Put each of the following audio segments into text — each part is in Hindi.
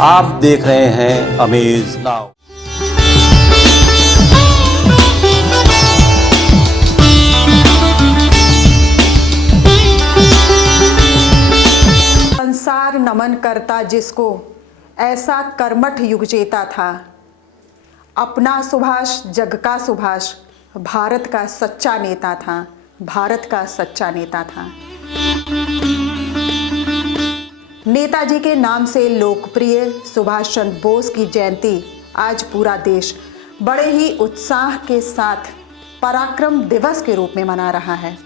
आप देख रहे हैं अमेज नाउ। संसार नमन करता जिसको, ऐसा कर्मठ युग जेता था। अपना सुभाष जग का सुभाष, भारत का सच्चा नेता था, भारत का सच्चा नेता था। नेताजी के नाम से लोकप्रिय सुभाष चंद्र बोस की जयंती आज पूरा देश बड़े ही उत्साह के साथ पराक्रम दिवस के रूप में मना रहा है।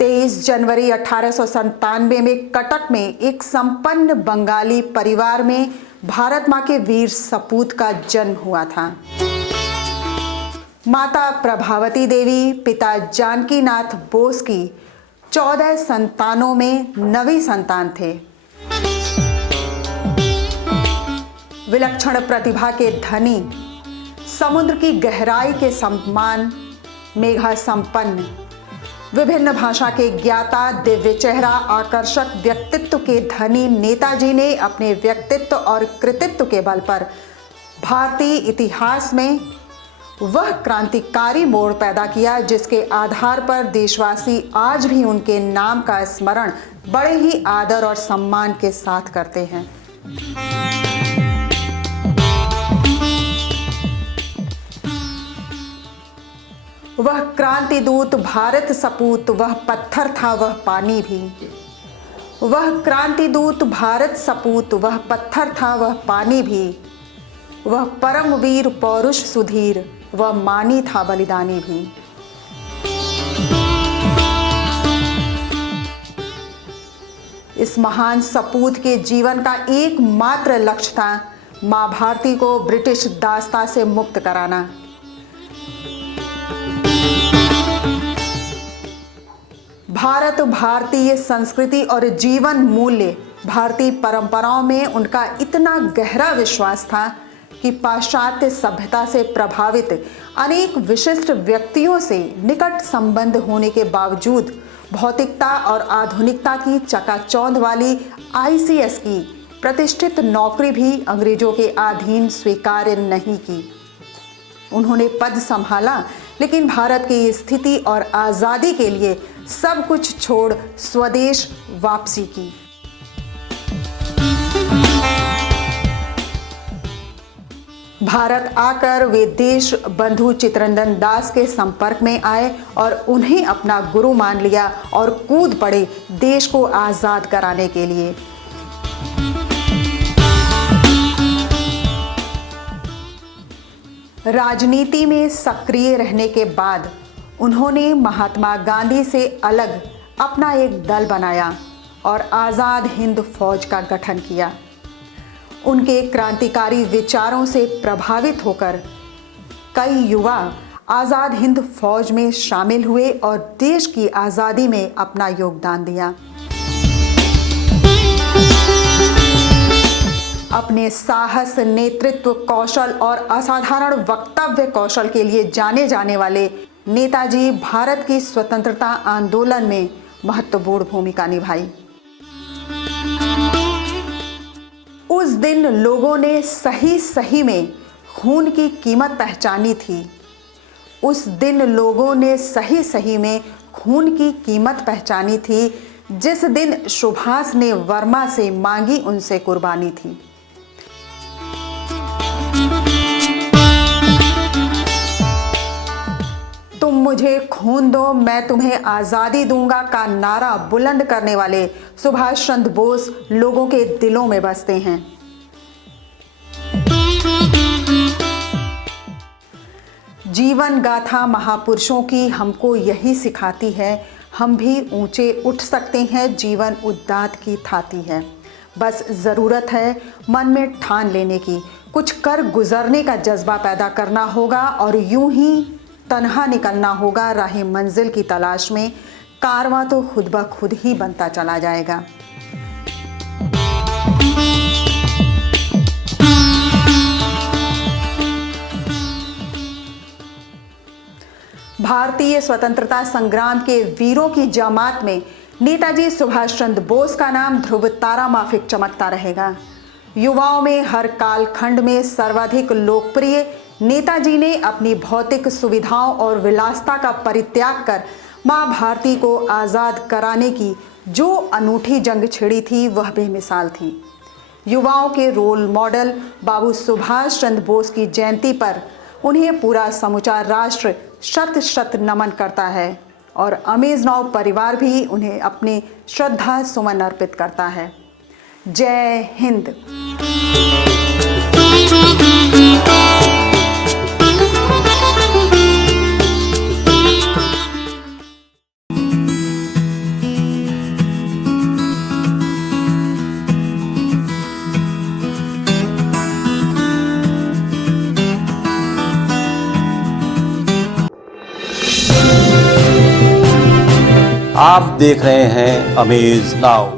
23 जनवरी 1897 में कटक में एक संपन्न बंगाली परिवार में भारत मां के वीर सपूत का जन्म हुआ था। माता प्रभावती देवी पिता जानकी नाथ बोस की 14 संतानों में 9वीं संतान थे। विलक्षण प्रतिभा के धनी, समुद्र की गहराई के सम्मान, मेघा संपन्न, विभिन्न भाषा के ज्ञाता, दिव्य चेहरा, आकर्षक व्यक्तित्व के धनी नेताजी ने अपने व्यक्तित्व और कृतित्व के बल पर भारतीय इतिहास में वह क्रांतिकारी मोड़ पैदा किया जिसके आधार पर देशवासी आज भी उनके नाम का स्मरण बड़े ही आदर और सम्मान के साथ करते हैं। वह क्रांति दूत, भारत सपूत, वह पत्थर था वह पानी भी। वह क्रांति दूत, भारत सपूत, वह पत्थर था वह पानी भी। वह परम वीर पौरुष सुधीर, वह मानी था बलिदानी भी। इस महान सपूत के जीवन का एकमात्र लक्ष्य था मां भारती को ब्रिटिश दासता से मुक्त कराना। भारत, भारतीय संस्कृति और जीवन मूल्य, भारतीय परंपराओं में उनका इतना गहरा विश्वास था कि पाश्चात्य सभ्यता से प्रभावित अनेक विशिष्ट व्यक्तियों से निकट संबंध होने के बावजूद भौतिकता और आधुनिकता की चकाचौंध वाली आईसीएस की प्रतिष्ठित नौकरी भी अंग्रेजों के अधीन स्वीकार्य नहीं की। उन्होंने पद संभाला, लेकिन भारत की स्थिति और आज़ादी के लिए सब कुछ छोड़ स्वदेश वापसी की। भारत आकर वे देश बंधु चित्तरंजन दास के संपर्क में आए और उन्हें अपना गुरु मान लिया और कूद पड़े देश को आजाद कराने के लिए। राजनीति में सक्रिय रहने के बाद उन्होंने महात्मा गांधी से अलग अपना एक दल बनाया और आज़ाद हिंद फौज का गठन किया। उनके क्रांतिकारी विचारों से प्रभावित होकर कई युवा आज़ाद हिंद फौज में शामिल हुए और देश की आज़ादी में अपना योगदान दिया। अपने साहस, नेतृत्व कौशल और असाधारण वक्तव्य कौशल के लिए जाने जाने वाले नेताजी भारत की स्वतंत्रता आंदोलन में महत्वपूर्ण भूमिका निभाई। उस दिन लोगों ने सही सही में खून की कीमत पहचानी थी। उस दिन लोगों ने सही सही में खून की कीमत पहचानी थी जिस दिन सुभाष ने वर्मा से मांगी उनसे कुर्बानी थी। तुम मुझे खून दो, मैं तुम्हें आज़ादी दूंगा का नारा बुलंद करने वाले सुभाष चंद्र बोस लोगों के दिलों में बसते हैं। जीवन गाथा महापुरुषों की हमको यही सिखाती है, हम भी ऊंचे उठ सकते हैं, जीवन उद्दात की थाती है। बस ज़रूरत है मन में ठान लेने की, कुछ कर गुजरने का जज्बा पैदा करना होगा और यूं ही तन्हा निकलना होगा राह मंजिल की तलाश में। कारवां तो खुद ब खुद ही बनता चला जाएगा। भारतीय स्वतंत्रता संग्राम के वीरों की जमात में नेताजी सुभाष चंद्र बोस का नाम ध्रुव तारा माफिक चमकता रहेगा। युवाओं में हर कालखंड में सर्वाधिक लोकप्रिय नेताजी ने अपनी भौतिक सुविधाओं और विलासता का परित्याग कर मां भारती को आज़ाद कराने की जो अनूठी जंग छिड़ी थी वह बेमिसाल थी। युवाओं के रोल मॉडल बाबू सुभाष चंद्र बोस की जयंती पर उन्हें पूरा समूचा राष्ट्र शत शत नमन करता है और अमेज नाउ परिवार भी उन्हें अपने श्रद्धा सुमन अर्पित करता है। जय हिंद। आप देख रहे हैं अमेज नाउ।